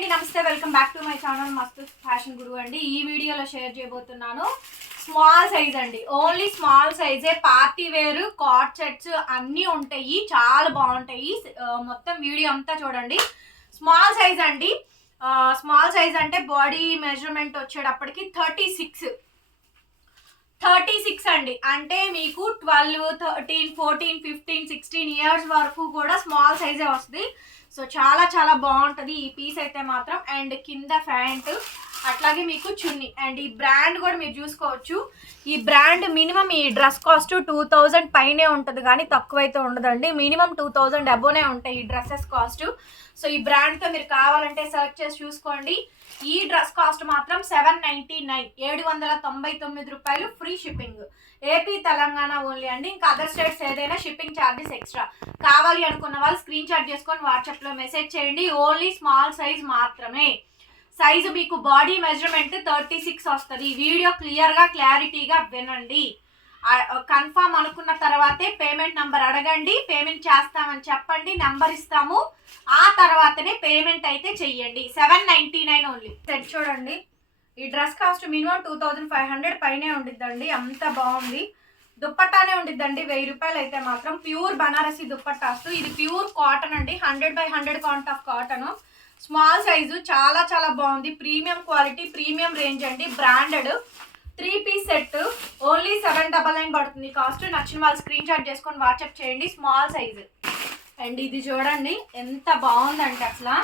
అండి నమస్తే welcome back to my channel Masthu fashion Guruvu అండి. ఈ వీడియోలో షేర్ చేయబోతున్నాను స్మాల్ సైజ్ అండి. ఓన్లీ స్మాల్ సైజే పార్టీ వేర్ కార్డ్ సెట్స్ అన్నీ ఉంటాయి చాలా బాగుంటాయి. మొత్తం వీడియో అంతా చూడండి. స్మాల్ సైజ్ అండి. స్మాల్ సైజ్ అంటే బాడీ మెజర్మెంట్ వచ్చేటప్పటికి థర్టీ సిక్స్. సిక్స్ అండి. అంటే మీకు twelve thirteen fourteen fifteen sixteen years వరకు కూడా స్మాల్ సైజే వస్తుంది. సో చాలా చాలా బాగుంటుంది ఈ పీస్ అయితే మాత్రం. అండ్ కింద ప్యాంట్ అట్లాగే మీకు చున్నీ. అండ్ ఈ బ్రాండ్ కూడా మీరు చూసుకోవచ్చు. ఈ బ్రాండ్ మినిమం ఈ డ్రెస్ కాస్ట్ టూ థౌజండ్ పైనే ఉంటుంది కానీ తక్కువైతే ఉండదండి. మినిమం టూ థౌజండ్ అబోనే ఉంటాయి ఈ డ్రెస్సెస్ కాస్ట్. సో ఈ బ్రాండ్తో మీరు కావాలంటే సెలెక్ట్ చేసి చూసుకోండి. ఈ డ్రెస్ కాస్ట్ మాత్రం సెవెన్ నైంటీ నైన్ ఏడు వందల తొంభై తొమ్మిది రూపాయలు free shipping. AP Telangana only అండి. ఇంకా అదర్ స్టేట్స్ ఏదైనా షిప్పింగ్ ఛార్జెస్ ఎక్స్ట్రా. కావాలి అనుకున్న వాళ్ళు స్క్రీన్ షాట్ చేసుకొని వాట్సాప్లో మెసేజ్ చేయండి. ఓన్లీ స్మాల్ సైజ్ మాత్రమే. సైజు మీకు బాడీ మెజర్మెంట్ థర్టీ సిక్స్ వస్తుంది. వీడియో క్లియర్గా క్లారిటీగా వినండి. కన్ఫామ్ అనుకున్న తర్వాతే పేమెంట్ నంబర్ అడగండి. పేమెంట్ చేస్తామని చెప్పండి. నంబర్ ఇస్తాము. ఆ తర్వాతనే పేమెంట్ అయితే చెయ్యండి. Seven ninety nine only. Set చూడండి. ఈ dress cost minimum two thousand five hundred పైనే ఉండిద్దండి. అంత బాగుంది. దుప్పట్టానే ఉండిద్దండి. వెయ్యి రూపాయలు అయితే మాత్రం ప్యూర్ బనారసి దుప్పట్టాస్. ఇది ప్యూర్ కాటన్ అండి. Hundred by hundred count of cotton. Small size చాలా చాలా బాగుంది. ప్రీమియం క్వాలిటీ ప్రీమియం రేంజ్ అండి. Branded. Three piece set. Only seven double nine పడుతుంది. కాస్ట్ నచ్చిన వాళ్ళు స్క్రీన్ షాట్ చేసుకొని వాట్సాప్ చేయండి. Small size. అండ్ ఇది చూడండి ఎంత బాగుందంటే అసలు.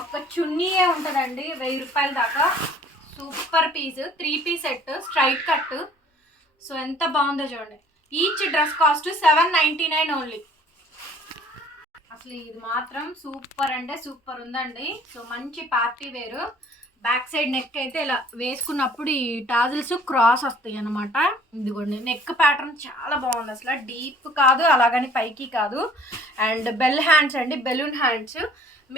ఒక్క చున్నీయే ఉంటుందండి. వెయ్యి రూపాయల దాకా. Super piece. Three piece set straight cut. So ఎంత బాగుందో చూడండి. Each dress cost seven ninety nine only. అసలు ఇది మాత్రం సూపర్ అంటే సూపర్ ఉందండి. సో మంచి పార్టీ వేరు. బ్యాక్ సైడ్ నెక్ అయితే ఇలా వేసుకున్నప్పుడు ఈ టాజిల్స్ క్రాస్ వస్తాయి అనమాట ఇదిగోండి నెక్ ప్యాటర్న్ చాలా బాగుంది అసలు. డీప్ కాదు అలాగని పైకి కాదు. అండ్ బెల్ హ్యాండ్స్ అండి balloon hands.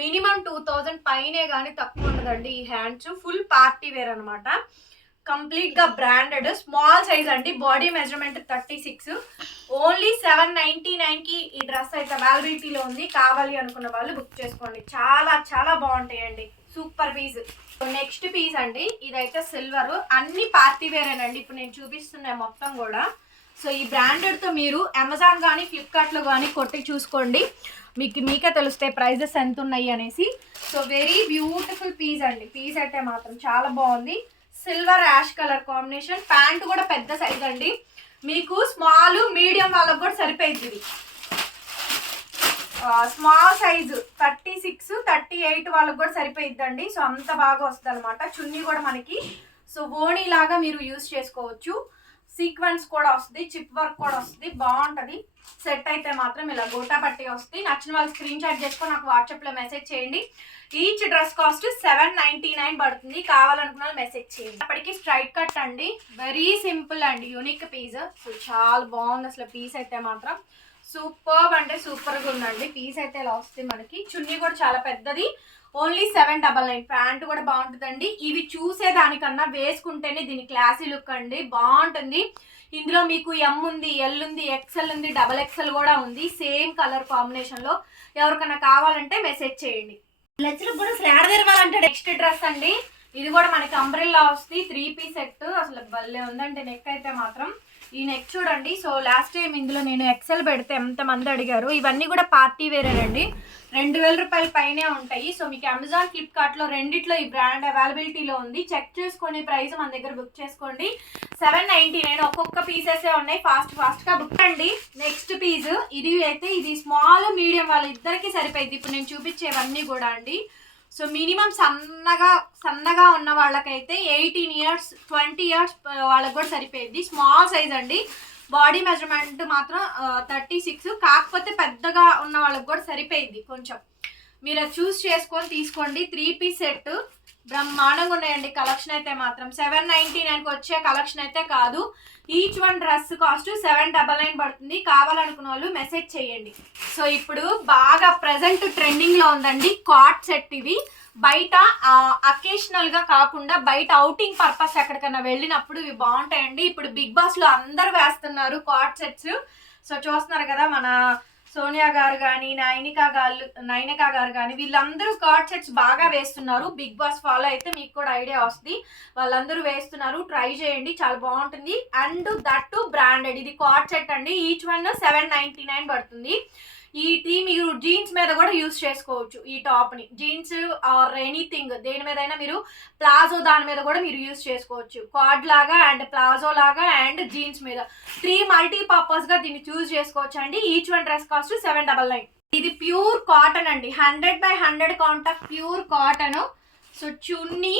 Minimum two thousand పైనే కానీ తక్కువ ఉండదండి ఈ హ్యాండ్స్. ఫుల్ పార్టీ వేర్ అనమాట కంప్లీట్గా బ్రాండెడ్ స్మాల్ సైజ్ అండి. Body measurement thirty six. Only seven ninety నైన్కి ఈ డ్రెస్ అయితే అవైలబిలిటీలో ఉంది. కావాలి అనుకున్న వాళ్ళు బుక్ చేసుకోండి. చాలా చాలా బాగుంటాయండి. Super piece. నెక్స్ట్ పీస్ అండి. ఇదైతే సిల్వర్. అన్ని పార్టీ వేరేనండి. ఇప్పుడు నేను చూపిస్తున్న మొత్తం కూడా. సో ఈ బ్రాండెడ్తో మీరు అమెజాన్ కానీ ఫ్లిప్కార్ట్లో కానీ కొట్టి చూసుకోండి. మీకు మీకే తెలుస్తాయి ప్రైజెస్ ఎంత ఉన్నాయి అనేసి. సో వెరీ బ్యూటిఫుల్ పీస్ అండి. పీస్ అయితే మాత్రం చాలా బాగుంది. Silver ash colour combination. Pant కూడా పెద్ద సైజ్ అండి. మీకు స్మాల్ మీడియం వాళ్ళకి కూడా సరిపోయింది ఇది small size thirty six thirty eight వాళ్ళకి కూడా సరిపోయిద్దండి. సో అంత బాగా వస్తుంది అనమాట చున్నీ కూడా మనకి. సో ఓణి లాగా మీరు యూస్ చేసుకోవచ్చు. సీక్వెన్స్ కూడా వస్తుంది చిప్ వర్క్ కూడా వస్తుంది బాగుంటుంది. సెట్ అయితే మాత్రం ఇలా గోటా పట్టి వస్తుంది. నచ్చిన వాళ్ళు స్క్రీన్ షాట్ చేసుకొని నాకు వాట్సాప్లో మెసేజ్ చేయండి. Each dress cost seven ninety nine పడుతుంది. కావాలనుకున్న వాళ్ళు మెసేజ్ చేయండి. అప్పటికి స్ట్రైట్ కట్ అండి. వెరీ సింపుల్ అండి యూనిక్ పీస్. సో చాలా బాగుంది అసలు పీస్ అయితే మాత్రం. సూపర్ అంటే సూపర్గా ఉందండి. పీస్ అయితే ఇలా వస్తుంది మనకి? చున్నీ కూడా చాలా పెద్దది. Only seven double nine pant కూడా బాగుంటుందండి. ఇవి చూసేదానికన్నా వేసుకుంటేనే దీని క్లాసీ లుక్ అండి. బాగుంటుంది. ఇందులో మీకు ఎం ఉంది ఎల్ ఉంది ఎక్సెల్ ఉంది డబల్ ఎక్సెల్ కూడా ఉంది. సేమ్ కలర్ కాంబినేషన్లో ఎవరికైనా కావాలంటే మెసేజ్ చేయండి. లచ్చలకు కూడా ఫ్లాట్ తెరవాలంటే నెక్స్ట్ డ్రెస్ అండి. ఇది కూడా మనకి అంబ్రెల్లా వస్తుంది. త్రీ పీస్ సెట్ అసలు భలే ఉందండి. నెక్ అయితే మాత్రం. ఈ నెక్ చూడండి. సో లాస్ట్ టైం ఇందులో నేను ఎక్సెల్ పెడితే ఎంతమంది అడిగారు? ఇవన్నీ కూడా పార్టీ వేరేనండి రెండు. వేల రూపాయల పైనే ఉంటాయి. సో మీకు అమెజాన్ ఫ్లిప్కార్ట్లో రెండిట్లో ఈ బ్రాండ్ అవైలబిలిటీలో ఉంది. చెక్ చేసుకొని ప్రైస్ మన దగ్గర బుక్ చేసుకోండి. సెవెన్ నైంటీ నైన్ ఒక్కొక్క పీసెసే ఉన్నాయి. ఫాస్ట్ ఫాస్ట్గా బుక్ అండి నెక్స్ట్ పీస్ ఇది అయితే ఇది స్మాల్ మీడియం వాళ్ళిద్దరికి సరిపోయింది. ఇప్పుడు నేను చూపించేవన్నీ కూడా అండి. సో మినిమం సన్నగా సన్నగా ఉన్న వాళ్ళకైతే ఎయిటీన్ ఇయర్స్ ట్వంటీ ఇయర్స్ వాళ్ళకి కూడా సరిపోయింది. స్మాల్ సైజ్ అండి. బాడీ మెజర్మెంట్ మాత్రం థర్టీ సిక్స్. కాకపోతే పెద్దగా ఉన్న వాళ్ళకి కూడా సరిపోయింది కొంచెం. మీరు అది చూస్ చేసుకొని తీసుకోండి. Three piece set. బ్రహ్మాండంగా ఉన్నాయండి. కలెక్షన్ అయితే మాత్రం సెవెన్ నైంటీ నైన్కి వచ్చే కలెక్షన్ అయితే కాదు. Each one dress cost seven double nine పడుతుంది. కావాలనుకున్న వాళ్ళు మెసేజ్ చేయండి. సో ఇప్పుడు బాగా ప్రజెంట్ ట్రెండింగ్లో ఉందండి కాట్ సెట్ ఇవి బయట అకేషనల్గా కాకుండా బయట అవుటింగ్ పర్పస్ ఎక్కడికైనా వెళ్ళినప్పుడు ఇవి బాగుంటాయండి. ఇప్పుడు బిగ్ బాస్లో అందరు వేస్తున్నారు కాట్ సెట్స్ సో చూస్తున్నారు కదా మన సోనియా గారు కానీ నైనిక గారు నైనిక గారు కానీ వీళ్ళందరూ కార్డ్ సెట్స్ బాగా వేస్తున్నారు. బిగ్ బాస్ ఫాలో అయితే మీకు కూడా ఐడియా వస్తుంది. వాళ్ళందరూ వేస్తున్నారు. ట్రై చేయండి. చాలా బాగుంటుంది. And that too branded. ఇది కార్డ్ సెట్ అండి. Each one seven ninety nine పడుతుంది. ఈ టీ మీరు జీన్స్ మీద కూడా యూస్ చేసుకోవచ్చు ఈ టాప్ని. Jeans or anything. దేని మీద అయినా మీరు ప్లాజో దాని మీద కూడా మీరు యూస్ చేసుకోవచ్చు. కార్డ్ లాగా అండ్ ప్లాజో లాగా అండ్ జీన్స్ మీద. త్రీ మల్టీ పర్పస్గా దీన్ని చూస్ చేసుకోవచ్చు అండి. Each one dress cost seven double nine. ఇది ప్యూర్ కాటన్ అండి. Hundred by hundred count of pure cotton. So chunni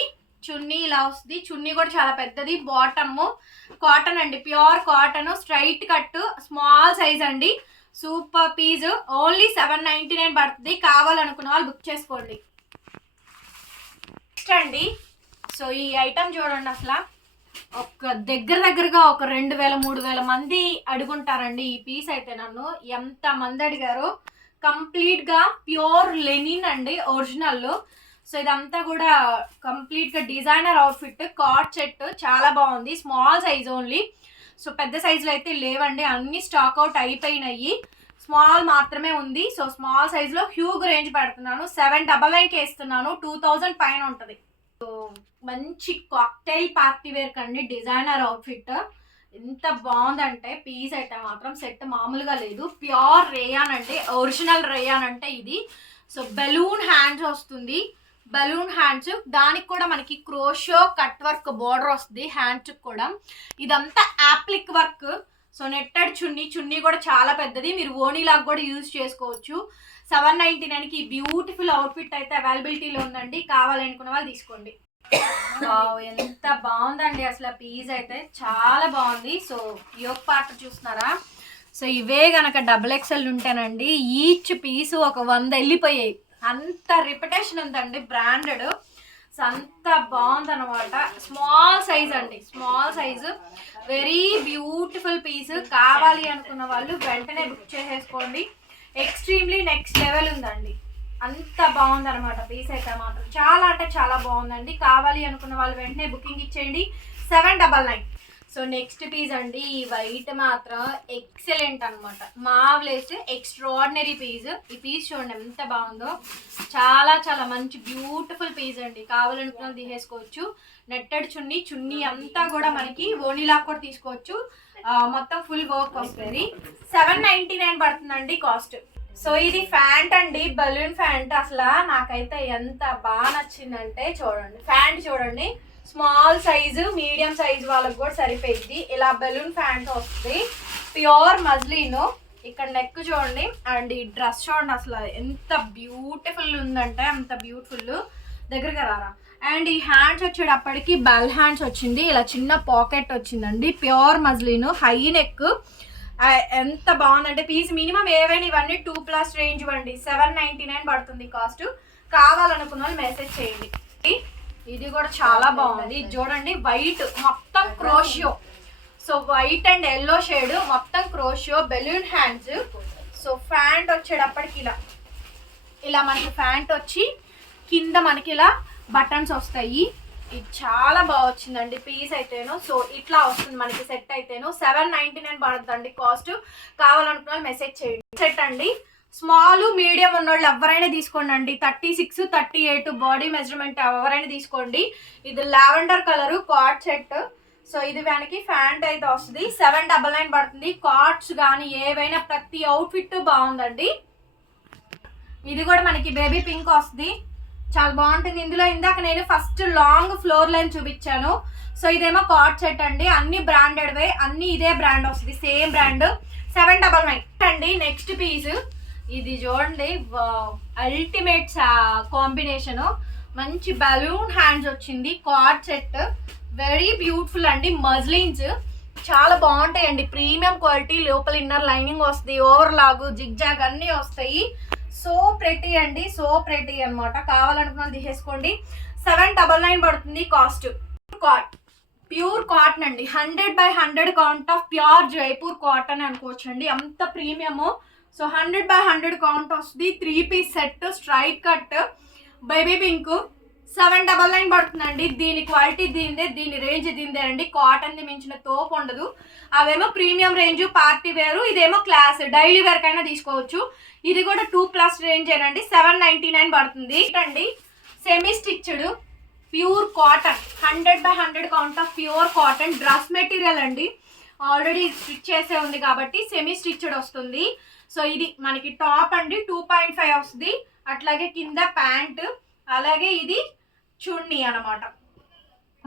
chunni ఇలా వస్తుంది. చున్నీ కూడా చాలా పెద్దది. బాటమ్ కాటన్ అండి. Pure cotton. Straight cut small size అండి. Super piece only seven ninety nine పడుతుంది. కావాలనుకున్న వాళ్ళు బుక్ చేసుకోండి. నెక్స్ట్ అండి. సో ఈ ఐటమ్ చూడండి అసలు. ఒక దగ్గర దగ్గరగా ఒక రెండు వేల మూడు వేల మంది అడుగుంటారండి ఈ పీస్ అయితే నన్ను. ఎంత మంది అడిగారు? కంప్లీట్గా ప్యూర్ లెనిన్ అండి ఒరిజినల్ సో ఇదంతా కూడా కంప్లీట్గా డిజైనర్ అవుట్ఫిట్ కార్డ్ సెట్ చాలా బాగుంది. స్మాల్ సైజ్ ఓన్లీ సో పెద్ద సైజులో అయితే లేవండి అన్ని స్టాక్ అవుట్ అయిపోయినాయి. స్మాల్ మాత్రమే ఉంది. సో స్మాల్ సైజులో హ్యూగ్ రేంజ్ పెడుతున్నాను. సెవెన్ డబల్ నైన్కి వేస్తున్నాను టూ థౌజండ్ పైన ఉంటుంది. సో మంచి కాక్టైల్ పార్టీ వేర్ కండి డిజైనర్ అవుట్ఫిట్ ఎంత బాగుందంటే పీస్ అయితే మాత్రం సెట్ మామూలుగా లేదు. ప్యూర్ రేయాన్ అంటే ఒరిజినల్ రేయాన్ అంటే ఇది. సో బెలూన్ హ్యాండ్స్ వస్తుంది. Balloon hands. దానికి కూడా మనకి క్రోషో కట్ వర్క్ బోర్డర్ వస్తుంది హ్యాండ్స్ కూడా. ఇదంతా applique work. So netted chunni. Chunni కూడా చాలా పెద్దది. మీరు ఓనీలాగా కూడా యూజ్ చేసుకోవచ్చు. సెవెన్ నైంటీ నైన్కి బ్యూటిఫుల్ అవుట్ఫిట్ అయితే అవైలబిలిటీలో ఉందండి. కావాలనుకున్న వాళ్ళు తీసుకోండి. ఎంత బాగుందండి అసలు పీజ్ అయితే. చాలా బాగుంది. సో యోగ్ పార్ట్ చూస్తున్నారా? సో ఇవే గనక డబుల్ ఎక్సెల్ ఉంటేనండి ఈచ్ పీస్ ఒక వంద వెళ్ళిపోయాయి. అంత రిపిటేషన్ ఉందండి బ్రాండెడ్ సో అంత బాగుందనమాట స్మాల్ సైజ్ అండి. Small size very beautiful piece కావాలి అనుకున్న వాళ్ళు వెంటనే బుక్ చేసేసుకోండి. ఎక్స్ట్రీమ్లీ నెక్స్ట్ లెవెల్ ఉందండి. అంత బాగుందనమాట పీస్ అయితే మాత్రం. చాలా అంటే చాలా బాగుందండి. కావాలి అనుకున్న వాళ్ళు వెంటనే బుకింగ్ ఇచ్చేయండి. Seven double nine so next piece అండి ఈ వైట్ మాత్రం ఎక్సలెంట్ అనమాట మావ్లేస్ ఎక్స్ట్రాడినరీ పీస్. ఈ పీస్ చూడండి ఎంత బాగుందో. చాలా చాలా మంచి బ్యూటిఫుల్ పీస్ అండి. కావాలనుకున్న తీసేసుకోవచ్చు. నెట్టెడ్ చున్నీ చున్నీ అంతా కూడా మనకి ఓనీలా కూడా తీసుకోవచ్చు. మొత్తం ఫుల్ వర్క్ వస్తుంది. సెవెన్ నైంటీ నైన్ పడుతుందండి కాస్ట్. సో ఇది ఫ్యాంట్ అండి బలూన్ ఫ్యాంట్. అసలు నాకైతే ఎంత బాగా నచ్చిందంటే చూడండి. ఫ్యాంట్ చూడండి. స్మాల్ సైజు మీడియం సైజు వాళ్ళకి కూడా సరిపోయింది ఇలా బెలూన్ ఫ్యాంట్ వస్తుంది. Pure muslin. ఇక్కడ నెక్ చూడండి. అండ్ ఈ డ్రెస్ చూడండి అసలు ఎంత బ్యూటిఫుల్ ఉందంటే అంత బ్యూటిఫుల్ దగ్గరగా రారా. అండ్ ఈ హ్యాండ్స్ వచ్చేటప్పటికి బెల్ హ్యాండ్స్ వచ్చింది. ఇలా చిన్న పాకెట్ వచ్చిందండి. ప్యూర్ మజ్లీను. హై నెక్ ఎంత బాగుందంటే పీస్ మినిమం ఏవైనా ఇవన్నీ టూ ప్లస్ రేంజ్ ఇవ్వండి. సెవెన్ నైంటీ నైన్ పడుతుంది కాస్ట్ కావాలనుకున్న వాళ్ళు మెసేజ్ చేయండి. ఇది కూడా చాలా బాగుంది. ఇది చూడండి వైట్ మొత్తం crochet so white and yellow shade మొత్తం crochet balloon hands so pant వచ్చేటప్పటికి ఇలా. ఇలా మనకి ఫ్యాంట్ వచ్చి కింద మనకి ఇలా బటన్స్ వస్తాయి. ఇది చాలా బాగా వచ్చిందండి పీస్ అయితేను. సో ఇట్లా వస్తుంది మనకి సెట్ అయితేను. సెవెన్ నైంటీ నైన్ పడుతుందండి కాస్ట్ కావాలనుకున్న మెసేజ్ చేయండి. సెట్ అండి. స్మాల్ మీడియం ఉన్నోళ్ళు ఎవరైనా తీసుకోండి అండి thirty six thirty eight body measurement ఎవరైనా తీసుకోండి. ఇది lavender colour coord set. So ఇది వెనక్కి ఫ్యాంట్ అయితే వస్తుంది. సెవెన్ డబల్ నైన్ పడుతుంది. కార్డ్స్ కానీ ఏవైనా ప్రతి అవుట్ఫిట్ బాగుందండి. ఇది కూడా మనకి బేబీ పింక్ వస్తుంది. చాలా బాగుంటుంది. ఇందులో ఇందాక నేను ఫస్ట్ లాంగ్ ఫ్లోర్ లైన్ చూపించాను. సో ఇదేమో కార్డ్ సెట్ అండి. అన్ని బ్రాండెడ్వే అన్ని ఇదే బ్రాండ్ వస్తుంది. Same brand seven double nine. అండి నెక్స్ట్ పీస్. ఇది చూడండి అల్టిమేట్ కాంబినేషన్ మంచి బలూన్ హ్యాండ్స్ వచ్చింది కార్డ్ సెట్ వెరీ బ్యూటిఫుల్ అండి మజ్లిన్స్ చాలా బాగుంటాయండి ప్రీమియం క్వాలిటీ లోపల ఇన్నర్ లైనింగ్ వస్తుంది ఓవర్ లాగు జిగ్జాగ్ అన్నీ వస్తాయి. సో ప్రెటీ అండి సో ప్రెటీ అనమాట కావాలనుకున్న తీసేసుకోండి. సెవెన్ డబల్ నైన్ పడుతుంది కాస్ట్ కాట్ ప్యూర్ కాటన్ అండి. Hundred by hundred count of pure Jaipur cotton అనుకోవచ్చు అండి అంత premium so hundred by hundred count వస్తుంది. Three piece set strike cut baby pink. Seven double nine పడుతుందండి. దీని quality దీనిదే దీని range దీనిదే అండి. కాటన్ది మించిన తోపు ఉండదు. అవేమో ప్రీమియం రేంజ్ పార్టీ వేరు ఇదేమో క్లాస్ డైలీ వేర్ కైనా తీసుకోవచ్చు. ఇది కూడా టూ ప్లస్ రేంజ్ ఏనండి. సెవెన్ నైన్టీ నైన్ పడుతుంది. అండి semi stitched pure cotton. Hundred by hundred count of pure cotton. Dress material అండి. ఆల్రెడీ స్టిచ్ చేసే ఉంది కాబట్టి సెమీ స్టిచ్డ్ వస్తుంది. సో ఇది మనకి టాప్ అండి టూ పాయింట్ ఫైవ్ వస్తుంది. అట్లాగే కింద ప్యాంట్ అలాగే ఇది చున్నీ అన్నమాట.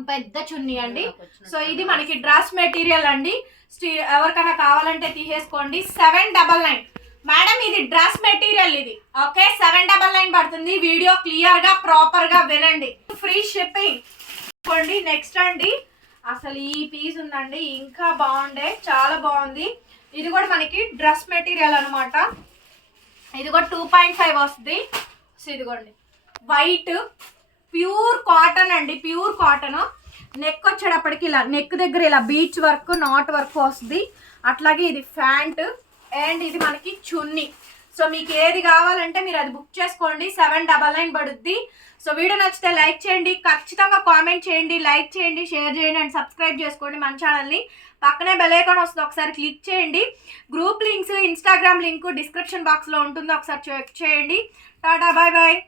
పెద్ద చున్నీ అండి. సో ఇది మనకి డ్రెస్ మెటీరియల్ అండి. స్టీ- ఎవరికైనా కావాలంటే తీసేసుకోండి. Seven double nine. మేడం ఇది డ్రెస్ మెటీరియల్ ఇది. ఓకే సెవెన్ డబల్ నైన్ పడుతుంది. వీడియో క్లియర్గా ప్రాపర్గా వినండి. Free shipping. నెక్స్ట్ అండి. అసలు ఈ పీస్ ఉందండి. ఇంకా బాగుండే. చాలా బాగుంది. ఇది కూడా మనకి డ్రెస్ మెటీరియల్ అనమాట ఇది కూడా టూ పాయింట్ ఫైవ్ వస్తుంది. సో ఇదిగోండి. వైట్ ప్యూర్ కాటన్ అండి ప్యూర్ కాటన్ నెక్ వచ్చేటప్పటికి ఇలా నెక్ దగ్గర ఇలా బీచ్ వర్క్ నాట్ వర్క్ వస్తుంది. అట్లాగే ఇది ఫ్యాంట్ అండ్ ఇది మనకి చున్నీ. సో మీకు ఏది కావాలంటే మీరు అది బుక్ చేసుకోండి. సెవెన్ డబల్ నైన్ పడుద్ది. సో వీడియో నచ్చితే లైక్ చేయండి. ఖచ్చితంగా కామెంట్ చేయండి లైక్ చేయండి షేర్ చేయండి అండ్ సబ్స్క్రైబ్ చేసుకోండి మన ఛానల్ని. పక్కనే బెలైకాన్ వస్తుంది. ఒకసారి క్లిక్ చేయండి. Group links Instagram link description బాక్స్లో ఉంటుంది. ఒకసారి చెక్ చేయండి. Tata bye bye